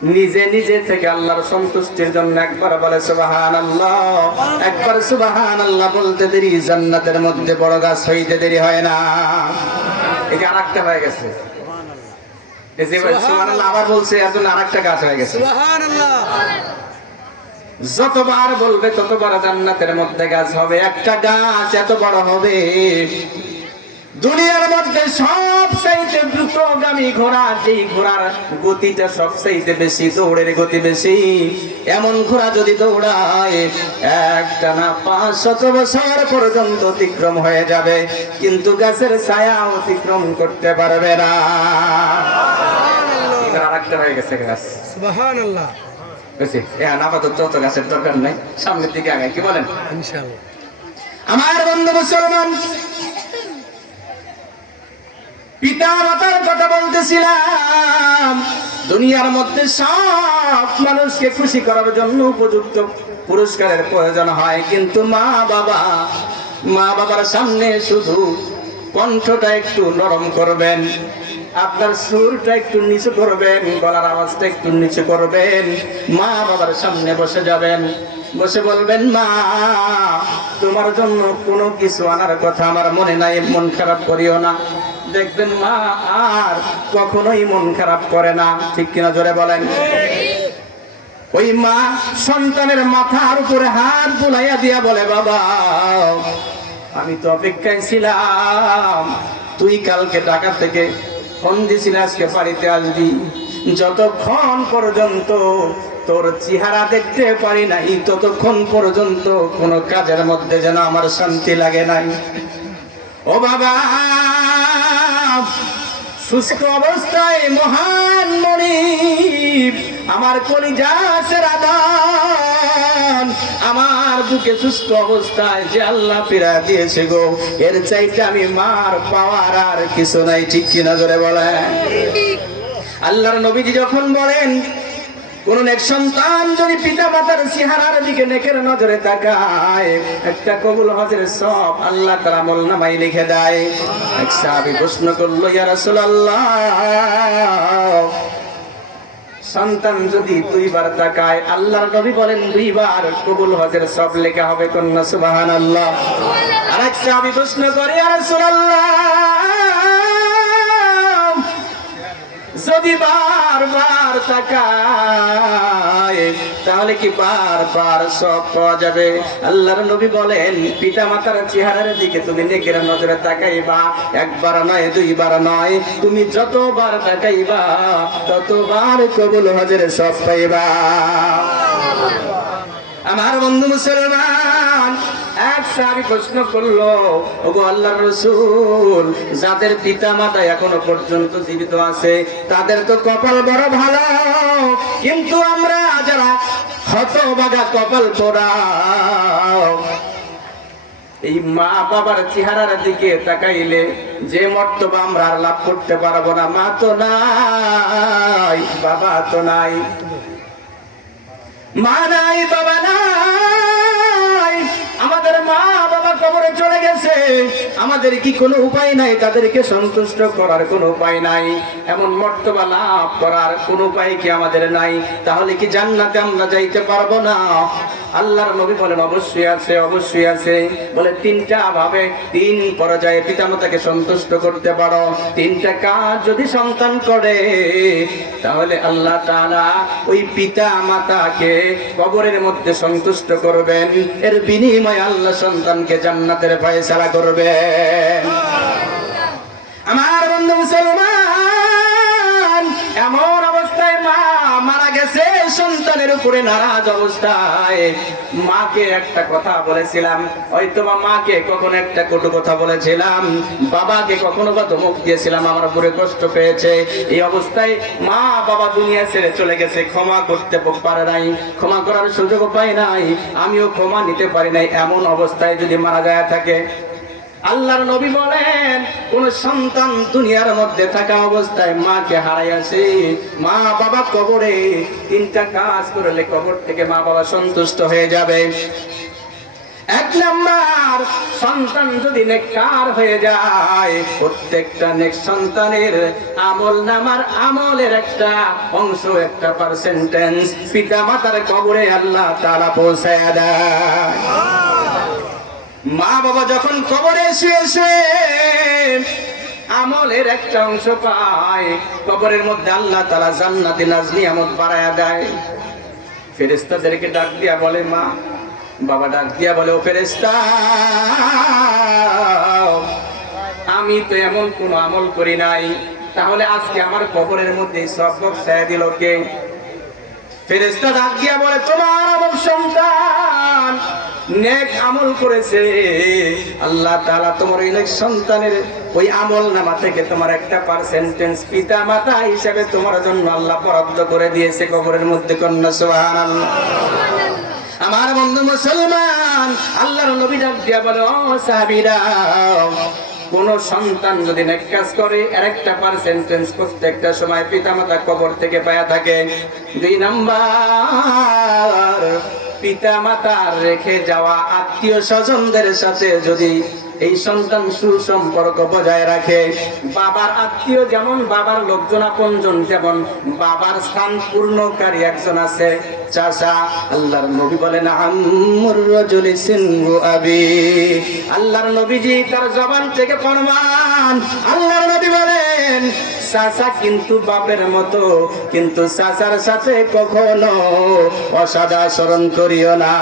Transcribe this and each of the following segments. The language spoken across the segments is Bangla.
নিজে নিজে থেকে আল্লাহর সন্তুষ্টির জন্য একবার বলে সুবহানাল্লাহ, একবার সুবহানাল্লাহ বলতে দেরি জান্নাতের মধ্যে বড় গাছ হইতে দেরি হয় না। এই যে আরেকটা হয়ে গেছে, এই যে সুবহানাল্লাহ আবার বলছে, এর জন্য আরেকটা গাছ হয়ে গেছে। সুবহানাল্লাহ যতবার বলবে ততবার জান্নাতের মধ্যে গাছ হবে। একটা গাছ এত বড় হবে, দুনিয়ার মধ্যে সবচাইতে দ্রুতগামী ঘোড়া, যেই ঘোড়ার গতিটা সবচাইতে বেশি, দৌড়ের গতি বেশি, এমন ঘোড়া যদি দৌড়ায় একটানা 500 বছর পর্যন্ত অতিক্রম হয়ে যাবে, কিন্তু গাছের ছায়া অতিক্রম করতে পারবে না। আরেকটা হয়ে গেছে গাছ। সুবহানাল্লাহ। আপাতত তত গাছের দরকার নাই, সামনের দিকে আগে কি বলেন ইনশাআল্লাহ। আমার বন্ধু মুসলমান, পিতা মাতার কথা বলতেছিলাম। দুনিয়ার মধ্যে সব মানুষকে খুশি করার জন্য উপযুক্ত পুরস্কারের প্রয়োজন হয়, কিন্তু মা বাবার সামনে শুধু কণ্ঠটা একটু নরম করবেন, আপনার সুরটা একটু নিচু করবেন, গলার আওয়াজটা একটু নিচু করবেন, মা বাবার সামনে বসে যাবেন, বসে বলবেন, মা তোমার জন্য কোনো কিছু আনার কথা আমার মনে নাই, মন খারাপ করিও না। দেখবেন মা আর কখনোই মন খারাপ করে না, ঠিক কিনা জোরে বলেন। ওই মা সন্তানের মাথার উপরে হাত বুলাইয়া দিয়া বলে, বাবা আমি তো অপেক্ষায় ছিলাম, তুই কালকে ঢাকা থেকে ফোন দিছিল আজকে বাড়িতে আসবি, যতক্ষণ পর্যন্ত তোর চেহারা দেখতে পারি নাই ততক্ষণ পর্যন্ত কোনো কাজের মধ্যে যেন আমার শান্তি লাগে নাই। ও বাবা, সুস্থ অবস্থায় মহান মনিব আমার কলিজার আদান আমার বুকে সুস্থ অবস্থায় যে আল্লাহ ফিরা দিয়েছে গো, এর চাইতে আমি মার পাওয়ার আর কিছু নাই, ঠিক কিনা জোরে বলেন। আল্লাহর নবীজি যখন বলেন, কোন এক সন্তান যদি পিতা মাতার চেহারার দিকে নেকের নজরে তাকায়, একটা কবুল হজের সব আল্লাহ তার আমলনামায় লিখে দেয়। এক সাহাবী প্রশ্ন করলো, ইয়া রাসূলুল্লাহ, সন্তান যদি 2 বার তাকায়, আল্লাহর নবী বলেন 2 বার কবুল হজের সব লেখা হবে, কন্যা সুবহানাল্লাহ। আরেক সাহাবী প্রশ্ন করে, ইয়া রাসূলুল্লাহ, যদি বারবার তাকায় তাহলে কি বারবার সব পাওয়া যাবে? আল্লাহর নবী বলেন, পিতা মাতার চেহারার দিকে তুমি নেকের নজরে তাকাইবা, একবার নয় 2 বার নয়, তুমি যতবার তাকাইবা ততবার কবুল হজের সব পাইবা। আমার বন্ধু মুসলমান, এক সাহাবী প্রশ্ন করলো, ওগো আল্লাহর রাসূল, যাদের পিতা মাতা এখনো পর্যন্ত জীবিত আছে তাদের তো কপাল বড় ভালো, কিন্তু আমরা যারা হতভাগা কপাল পোড়া, এই মা বাবার চেহারার দিকে তাকাইলে যে মর্তবা আমরা আর লাভ করতে পারবো না। মা তো নাই, বাবা তো নাই, মা নাই, বাবা নাই, আমাদের মা বাবা কবরে চলে গেছে, আমাদের কি কোনো উপায় নাই তাদেরকে সন্তুষ্ট করার কোনো উপায় নাই, এমন মর্তবা লাভ করার কোনো উপায় কি আমাদের নাই? তাহলে কি জান্নাতে আমরা যাইতে পারবো না? আল্লাহর নবী বলেন, অবশ্যই আছে, অবশ্যই আছে। বলে 3টা ভাবে 3 পর্যায়ে পিতামাতাকে সন্তুষ্ট করতে পারো। 3টা কাজ যদি সন্তান করে তাহলে আল্লাহ তাআলা ওই পিতা মাতাকে কবরের মধ্যে সন্তুষ্ট করবেন, এর বিনিময়ে আল্লাহ সন্তানকে জান্নাতের ফয়সালা করবেন। আমার বন্ধু মুসলমান, এমন অবস্থায় মা মারা গেছে, সন্তানের উপরে নারাজ অবস্থায়, মাকে একটা কথা বলেছিলাম, হয়তো বা মাকে কখনো একটা কটু কথা বলেছিলাম, বাবাকে কখনো বা ধমক দিয়েছিলাম, আমার উপরে কষ্ট পেয়েছে, এই অবস্থায় মা বাবা দুনিয়া ছেড়ে চলে গেছে, ক্ষমা করতে পারে নাই, ক্ষমা করার সুযোগ পাই নাই, আমিও ক্ষমা নিতে পারি নাই, এমন অবস্থায় যদি মারা যায় থাকে, আল্লাহর নবী বলেন, কোন সন্তান দুনিয়ার মধ্যে থাকা অবস্থায় মাকে হারাইয়াছে, মা বাবা কবরে, 3টা কাজ করলে কবর থেকে মা বাবা সন্তুষ্ট হয়ে যাবে। এক নাম্বার, সন্তান যদি নেককার হয়ে যায়, প্রত্যেকটা নেক সন্তানের আমল নামার আমলের একটা অংশ, একটা পার্সেন্টেজ পিতা মাতার কবরে আল্লাহ তাআলা পৌঁছায় দেয়। মা বাবা যখন কবরে শুয়ে শুয়ে আমলের একটা অংশ পায়, কবরের মধ্যে আল্লাহ তাআলা জান্নাতি নাজ নিয়ামত বাড়ায়া দেয়। ফেরেশতাদেরকে ডাক দিয়া বলে, মা বাবা ডাক দিয়া বলে, ও ফেরেশতা, আমি তো এমন কোন আমল করি নাই, তাহলে আজকে আমার কবরের মধ্যে সব বক্সায় দিল কে? ফেরেশতা ডাক দিয়া বলে, তোমার অভাব সন্তান নেক আমল করেছে, আল্লাহ তাআলা তোমার ওই নেক সন্তানের ওই আমল নামা থেকে তোমার একটা পার্সেন্টেজ পিতা মাতা হিসেবে তোমার জন্য আল্লাহ বরাদ্দ করে দিয়েছে কবরের মধ্যে। কন্যা সুবহানাল্লাহ। আমার বন্ধু মুসলমান, আল্লাহর নবী ডাক দিয়া বলে, ও সাহাবীরা, কোন সন্তান যদি নেক কাজ করে এর একটা পার্সেন্টেজ প্রত্যেকটা সময় পিতামাতা কবর থেকে পায়া থাকে। দুই নাম্বার, পিতামাতার রেখে যাওয়া আত্মীয় স্বজনদের সাথে যদি এই সন্তান সুসম্পর্ক বজায় রাখে, বাবার আত্মীয় যেমন বাবার লোকজন আপনজন, যেমন বাবার স্থান পূর্ণকারী একজন আছে চাচা। আল্লাহর নবী বলেন, আম্মুর রাজুলি সিনহু আবি। আল্লাহর নবীজি তার জবান থেকে ফরমান, আল্লাহর নবী বলেন, চাচা কিন্তু বাপের মতো, কিন্তু চাচার সাথে কখনো অসদাচরণ করিও না।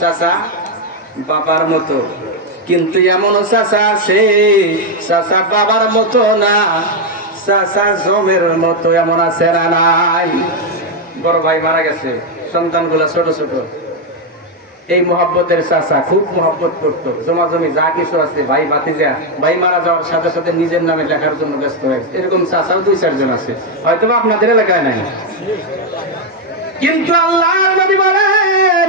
চাচা বাবার মতো, কিন্তু এমনও চাচা আছে, চাচা বাবার মতো না, চাচা জমের মতো, এমন আছে না নাই? বড় ভাই মারা গেছে, সন্তানগুলা ছোট ছোট, এই মহব্বতের চাচা খুব মহব্বত করতো, জমা জমি যা কিছু আছে ভাই ভাতিজা, ভাই মারা যাওয়ার সাথে সাথে নিজের নামে লেখার জন্য ব্যস্ত হয়েছে। এরকম চাচাও 2-4 জন আছে, হয়তো আপনাদের এলাকায় নাই। কিন্তু আল্লাহর নবী বলেন,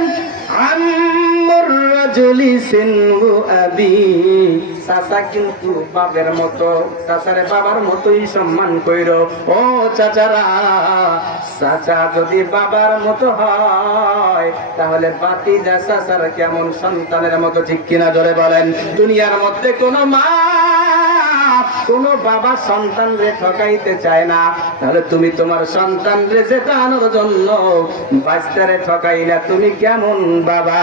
আম্মুর রাজুলি সিনহু আবি। চাচা কিন্তু বাবার মতো, চাচারে বাবার মতোই সম্মান কইরো। ও চাচারা, চাচা যদি বাবার মতো হয়, তাহলে ভাতিজা চাচার কেমন সন্তানের মতো, ঠিক কিনা জোরে বলেন? দুনিয়ার মধ্যে কোনো মা কোন বাবা সন্তান রে ঠকাইতে চায় না, তাহলে তুমি তোমার সন্তান রে জেতানোর জন্য বাচ্চারে ঠকাইলা, তুমি কেমন বাবা?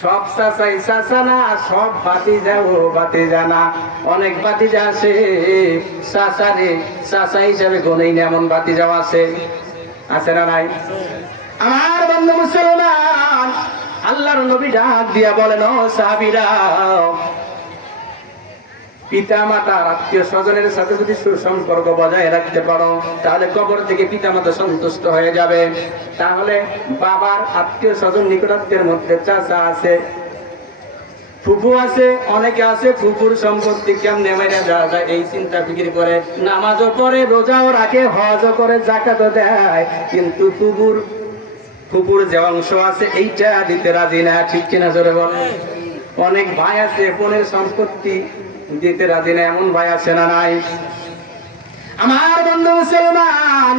সব চাচাই চাচা না, সব ভাতিজাও ভাতিজা না। অনেক ভাতিজা আছে চাচারে চাচা হিসাবে গনেই না, এমন ভাতিজাও আছে, আছে না নাই? আমার বন্ধু মুসলমান, আল্লাহর নবী ডাক দিয়া বলেন, ও সাহাবীরা, পিতা মাতার আত্মীয় স্বজনের সাথে যদি সুসম্পর্ক বজায় রাখতে পারো, তাহলে কবর থেকে পিতা মাতা সন্তুষ্ট হয়ে যাবে। তাহলে বাবার আত্মীয় স্বজন নিকটাত্মীয়ের মধ্যে চাচা আছে, ফুফু আছে, অনেকে আছে ফুফুর সম্পত্তি কেমনে মেরে যাওয়া যায় এই চিন্তা ফিকির করে, নামাজও পড়ে, রোজাও রাখে, হজও করে, যাকাতও দেয়, কিন্তু ফুফুর যে অংশ আছে এইটা দিতে রাজি না, ঠিক কিনা জোরে বলে? অনেক ভাই আছে বোনের সম্পত্তি দিতে রাজি না, এমন ভাই আছে না নাই? আমার বন্ধু মুসলমান,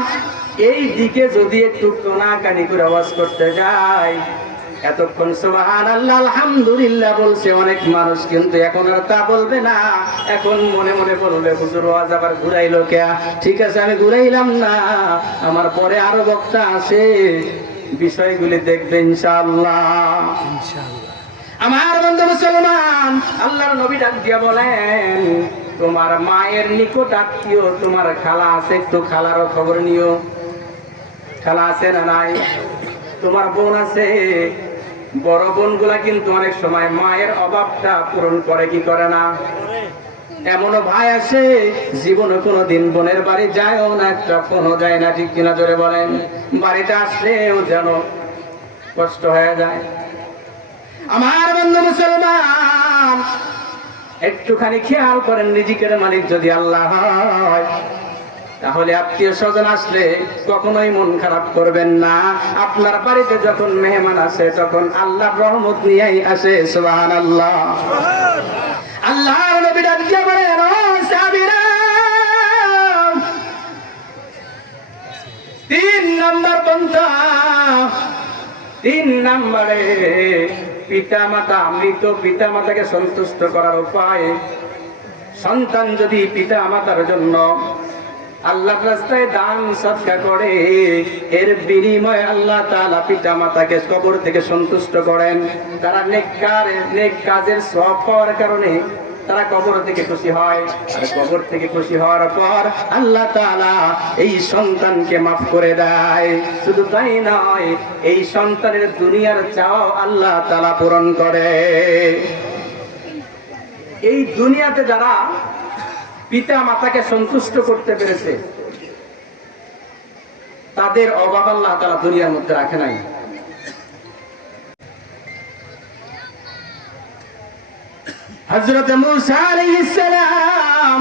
এই দিকে যদি একটু কানাকানি করে আওয়াজ করতে যায়, এতক্ষণ সুবহানাল্লাহ আলহামদুলিল্লাহ বলছে অনেক মানুষ, কিন্তু এখন আর তা বলবে না। এখন মনে মনে বলবে, হুজুর ওয়াজ আবার ঘুরাইলো কে? ঠিক আছে, আমি ঘুরাইলাম না, আমার পরে আরো বক্তা আছে, বিষয়গুলি দেখবে ইনশাআল্লাহ। আমার বন্ধু মুসলমান, আল্লাহর নবী ডাক দিয়া বলেন, তোমার মায়ের নিকট আত্মীয় তোমার খালা আছে, একটু খালারও খবর নিও। খালা আছে না নাই? তোমার বোন আছে, বড় বোন গুলা কিন্তু অনেক সময় মায়ের অভাবটা পূরণ করে, কি করে না? এমনও ভাই আছে জীবনে কোনোদিন বোনের বাড়ি যায়ও না, একটা ফোনও যায় না, ঠিক কিনা জোরে বলেন? বাড়িতে আসলেও যেন কষ্ট হয়ে যায়। আমার বন্ধু মুসলমান, একটুখানি খেয়াল করেন, রিজিকের মালিক যদি আল্লাহ হয়, তাহলে আত্মীয় স্বজন আসলে কখনোই মন খারাপ করবেন না। আপনার বাড়িতে যখন মেহমান আসে, তখন আল্লাহ রহমত নিয়েই আসে। সুবহানাল্লাহ। আল্লাহর নবী ডাক দিয়া বলেন, ও সাহাবীরা, 3 নাম্বার পন্থা, তিন নম্বরে পিতামাতা, মৃত পিতামাতাকে সন্তুষ্ট করার উপায়, সন্তান যদি পিতামাতার জন্য আল্লাহর রাস্তায় দান সদকা করে, এর বিনিময়ে আল্লাহ তাআলা পিতামাতাকে কবর থেকে সন্তুষ্ট করেন। তারা নেক কাজের সওয়াব পাওয়ার কারণে তারা কবর থেকে খুশি হয়, আর কবর থেকে খুশি হওয়ার পর আল্লাহ তাআলা এই সন্তানকে মাফ করে দেয়। শুধু তাই নয়, এই সন্তানের দুনিয়ার চাও আল্লাহ তাআলা পূরণ করে। এই দুনিয়াতে যারা পিতা মাতাকে সন্তুষ্ট করতে পেরেছে, তাদের অভাব আল্লাহ তাআলা দুনিয়ার মধ্যে রাখে নাই। হযরত মূসা আলাইহিস সালাম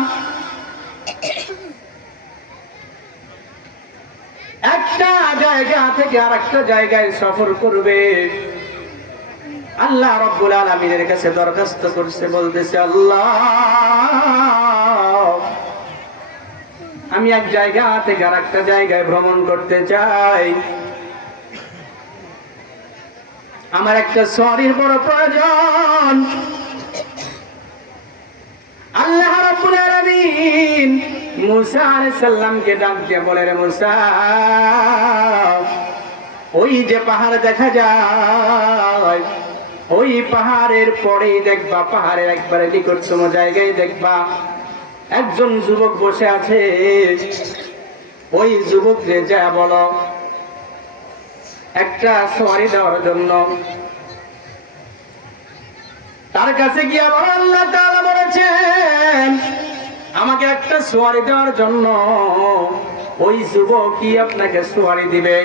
একটা জায়গা থেকে আরেকটা জায়গায় সফর করবে, আল্লাহ রাব্বুল আলামিনের কাছে দরখাস্ত করছে, বলতেছে, আল্লাহ আমি এক জায়গা থেকে আরেকটা জায়গায় ভ্রমণ করতে চাই, আমার একটা সওয়ারির বড় প্রয়োজন। আল্লাহ রাব্বুল আলামিন মূসা আলাইহিস সালামকে ডাক দিয়ে বলে, রে মূসা, ওই যে পাহাড় দেখা যায়, ওই পাহাড়ের পরেই দেখবা, পাহাড়ের একবারে নিকটতম জায়গায় দেখবা একজন যুবক বসে আছে। ওই যুবককে যা বলো একটা সওয়ারি দেওয়ার জন্য। তার কাছে গিয়ে বলো, আল্লাহ তাআলা বলেছেন আমাকে একটা সওয়ারি দেওয়ার জন্য। ওই যুবকই আপনাকে সওয়ারি দিবে।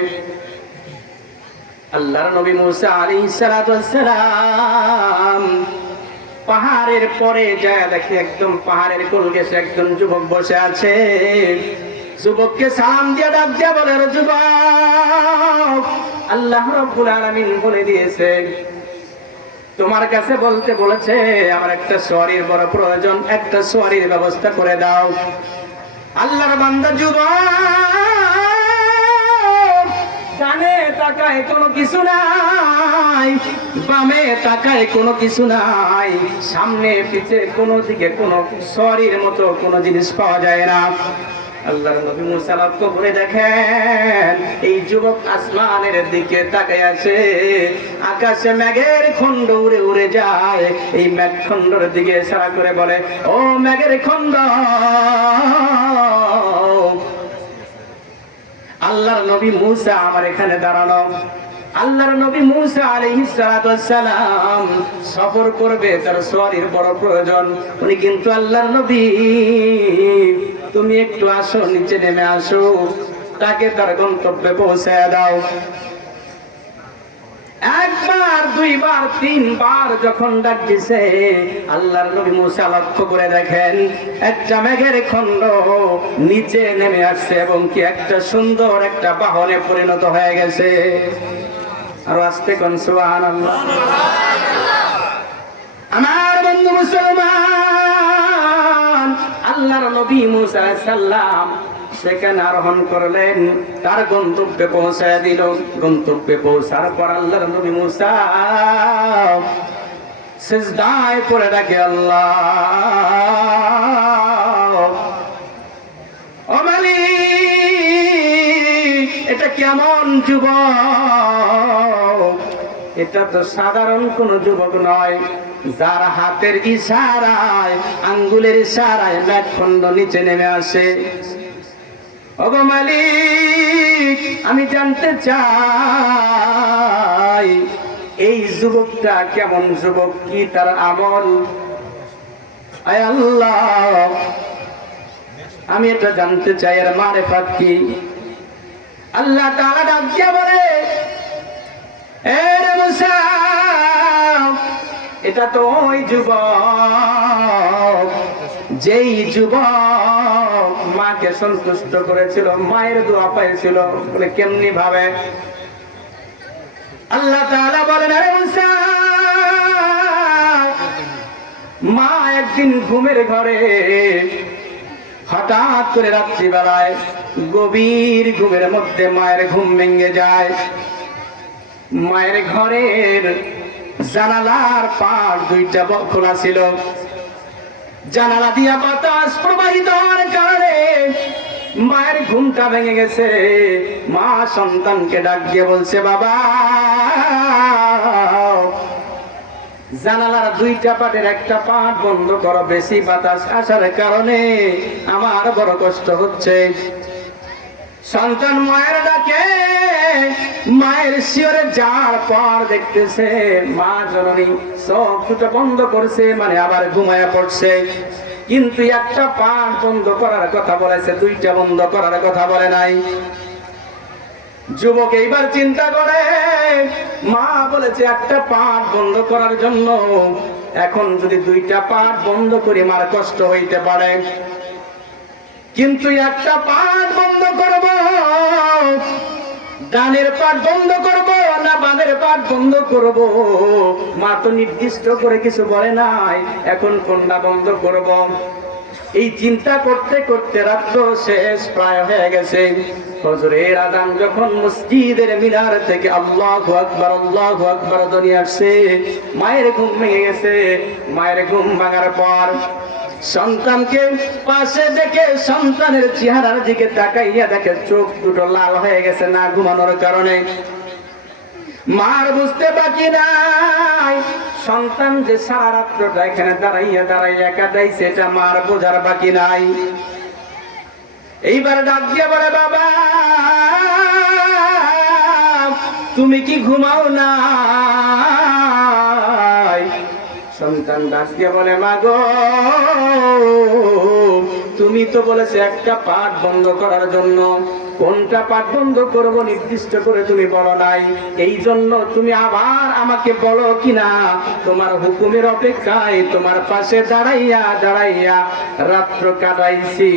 আল্লাহর নবী মূসা আলাইহিস সালাতু ওয়াস সালাম পাহাড়ের পরে যায়, দেখে একদম পাহাড়ের কোল ঘেঁষে একজন যুবক বসে আছে। যুবককে সালাম দিয়ে ডাক দিয়া বলে, রে যুবক, আল্লাহ রাব্বুল আলামিন বলে দিয়েছে তোমার কাছে বলতে বলেছে আমার একটা সওয়ারির বড় প্রয়োজন, একটা সওয়ারির ব্যবস্থা করে দাও। আল্লাহর বান্দা যুবক ডানে তাকায় কোনো কিছু নাই, বামে তাকায় কোনো কিছু নাই, সামনে পিছে কোনো দিকে কোনো সওয়ারির মতো কোনো জিনিস পাওয়া যায় না। আল্লাহর নবী মূসা লক্ষ্য করে দেখেন এই যুবক আসমানের দিকে তাকায় আছে, আকাশে মেঘের খণ্ড উড়ে উড়ে যায়। এই মেঘ খণ্ডের দিকে ইশারা করে বলে, ও মেঘের খণ্ড, আল্লাহর নবী মূসা আমার এখানে দাঁড়ানো। আল্লাহর নবী মূসা আলাইহিস সালাতু ওয়াস সালাম সফর করবে, তার সওয়ারির বড় প্রয়োজন। উনি কিন্তু আল্লাহর নবী, তুমি একটু আসো, নিচে নেমে আসো, তাকে তার গন্তব্যে পৌঁছায় দাও। একবার, দুইবার, তিনবার যখন ডাক দিছে, আল্লাহর নবী মূসা লক্ষ্য করে দেখেন একটা মেঘের খণ্ড নিচে নেমে আসছে এবং কি একটা সুন্দর একটা বাহনে পরিণত হয়ে গেছে। আর আস্তে কোন সুবহানাল্লাহ। আমার বন্ধু মুসলমান, আল্লাহর নবী মূসা আলাইহিস সালাম সেখানে আরোহণ করলেন, তার গন্তব্যে পৌঁছায় দিল। গন্তব্যে পৌঁছার পর আল্লাহর নবী মূসা সিজদায় পড়ে ডাকে, আল্লাহ, ও মালিক, এটা কেমন যুবক? এটা তো সাধারণ কোন যুবক নয়, যার হাতের ইশারায়, আঙ্গুলের ইশারায় মেঘখণ্ড নিচে নেমে আসে। ওগো মালিক, আমি জানতে চাই এই যুবকটা কেমন যুবক, কি তার আমল? আয় আল্লাহ, আমি এটা জানতে চাই, এর মারেফাত কি? আল্লাহ তাআলা ডাক দিয়া বলে, এ রে মূসা, এটা তো ওই যুবক যেই যুবক মাকে সন্তুষ্ট করেছিল, মায়ের দোয়া পাইছিল। বলে কেমনি ভাবে? আল্লাহ তাআলা বলেন, আরে মূসা, মা একদিন ঘুমের ঘরে হঠাৎ করে রাত্রিবেলায় গভীর ঘুমের মধ্যে মায়ের ঘুম ভেঙে যায়। মায়ের ঘরের জানালার পাট দুইটা খোলা ছিল, জানালা দিয়া বাতাস প্রবাহিত হওয়ার কারণে মায়ের ঘুমটা ভেঙে গেছে। মা সন্তানকে ডাক দিয়ে বলছে, বাবা, জানালার দুইটা পাটের একটা পাট বন্ধ করো, বেশি বাতাস আসার কারণে আমার বড় কষ্ট হচ্ছে। সন্তান মায়ের ডাকে মায়ের শিওরে যাওয়ার পর দেখতেছে মা জননী চোখ দুটো বন্ধ করছে, মানে আবার ঘুমায়া পড়ছে, কিন্তু একটা পাট বন্ধ করার কথা বলেছে, দুইটা বন্ধ করার কথা বলে নাই। যুবক এইবার চিন্তা করে, মা বলেছে একটা পাট বন্ধ করার জন্য, এখন যদি দুইটা পাট বন্ধ করে মার কষ্ট হইতে পারে, কিন্তু একটা পাট বন্ধ করব, ডানের পাট বন্ধ করব না বামের পাট বন্ধ করব, মা তো নির্দিষ্ট করে কিছু বলে নাই, এখন কোনটা বন্ধ করব? এই চিন্তা করতে করতে রাত্র শেষ প্রায় হয়ে গেছে। ফজরের আযান যখন মসজিদের মিনার থেকে আল্লাহু আকবার আল্লাহু আকবার ধ্বনি আসছে, মায়ের ঘুম ভেঙে গেছে। মায়ের ঘুম ভাঙার পর সন্তানকে পাশে দেখে সন্তানের চেহারার দিকে তাকাইয়া দেখে চোখ দুটো লাল হয়ে গেছে না ঘুমানোর কারণে। মার বুঝতে বাকি নাই, সন্তান যে সারা রাত্রটা এখানে দাঁড়াইয়া দাঁড়াইয়া কাটাইছে, এটা মার বোঝার বাকি নাই। এইবার ডাক দিয়ে বলে, বাবা, তুমি কি ঘুমাও না? সন্তান ডাক দিয়ে বলে, মা গো, তুমি তো বলেছে একটা পাঠ বন্ধ করার জন্য, কোনটা পাঠ বন্ধ করব নির্দিষ্ট করে তুমি বলো নাই, এই জন্য তুমি আবার আমাকে বলো কিনা, তোমার হুকুমের অপেক্ষায় তোমার পাশে দাঁড়াইয়া দাঁড়াইয়া রাত্র কাটাইছি।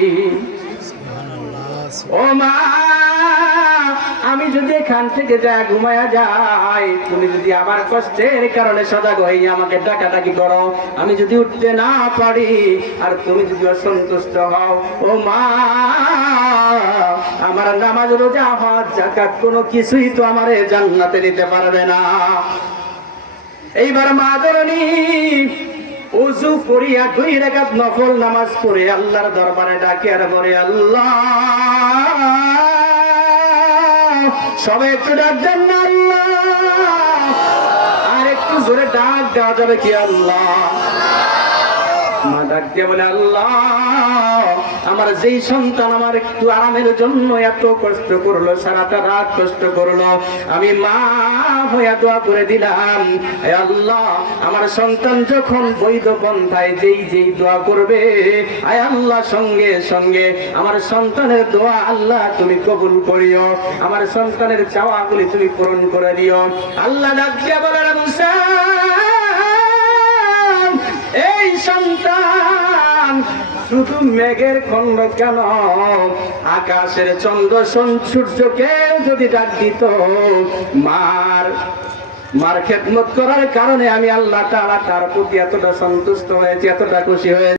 ও মা, আমি যদি এখান থেকে যা ঘুমায়া যাই, তুমি যদি আমার কষ্টের কারণে সজাগ হইয়া আমাকে ডাকাডাকি করো, আমি যদি উঠতে না পারি আর তুমি যদি অসন্তুষ্ট হও, ও মা, আমার নামাজ রোজা হজ যাকাত কোনো কিছুই তো আমারে জান্নাতে নিতে পারবে না। এইবার মা জননী ওযু করিয়া 2 রাকাত নফল নামাজ পড়ে আল্লাহর দরবারে ডাকে আর বলে, আল্লাহ, সবাই একটু ডাক দেন না আল্লাহ, আর একটু জোরে ডাক দেওয়া যাবে কি আল্লাহ? মা ডাক দিয়ে বলে, আল্লাহ, আমার যেই সন্তান আমার একটু আরামের জন্য এত কষ্ট করলো, সারাটা রাত কষ্ট করলো, আমি মা হইয়া দোয়া করে দিলাম, হে আল্লাহ, আমার সন্তান যখন বৈধ পন্থায় যেই যেই দোয়া করবে, আয় আল্লাহ, সঙ্গে সঙ্গে আমার সন্তানের দোয়া আল্লাহ তুমি কবুল করিও, আমার সন্তানের চাওয়াগুলি তুমি পূরণ করে দিও। আল্লাহ ডাক দিয়ে বলে, মুসা, এই সন্তান শুধু মেঘের খণ্ড কেন, আকাশের চন্দ্র সূর্যকে যদি ডাক দিত, মার খেদমত করার কারণে আমি আল্লাহ তাআলা তার প্রতি এতটা সন্তুষ্ট হয়েছি, এতটা খুশি হয়েছি।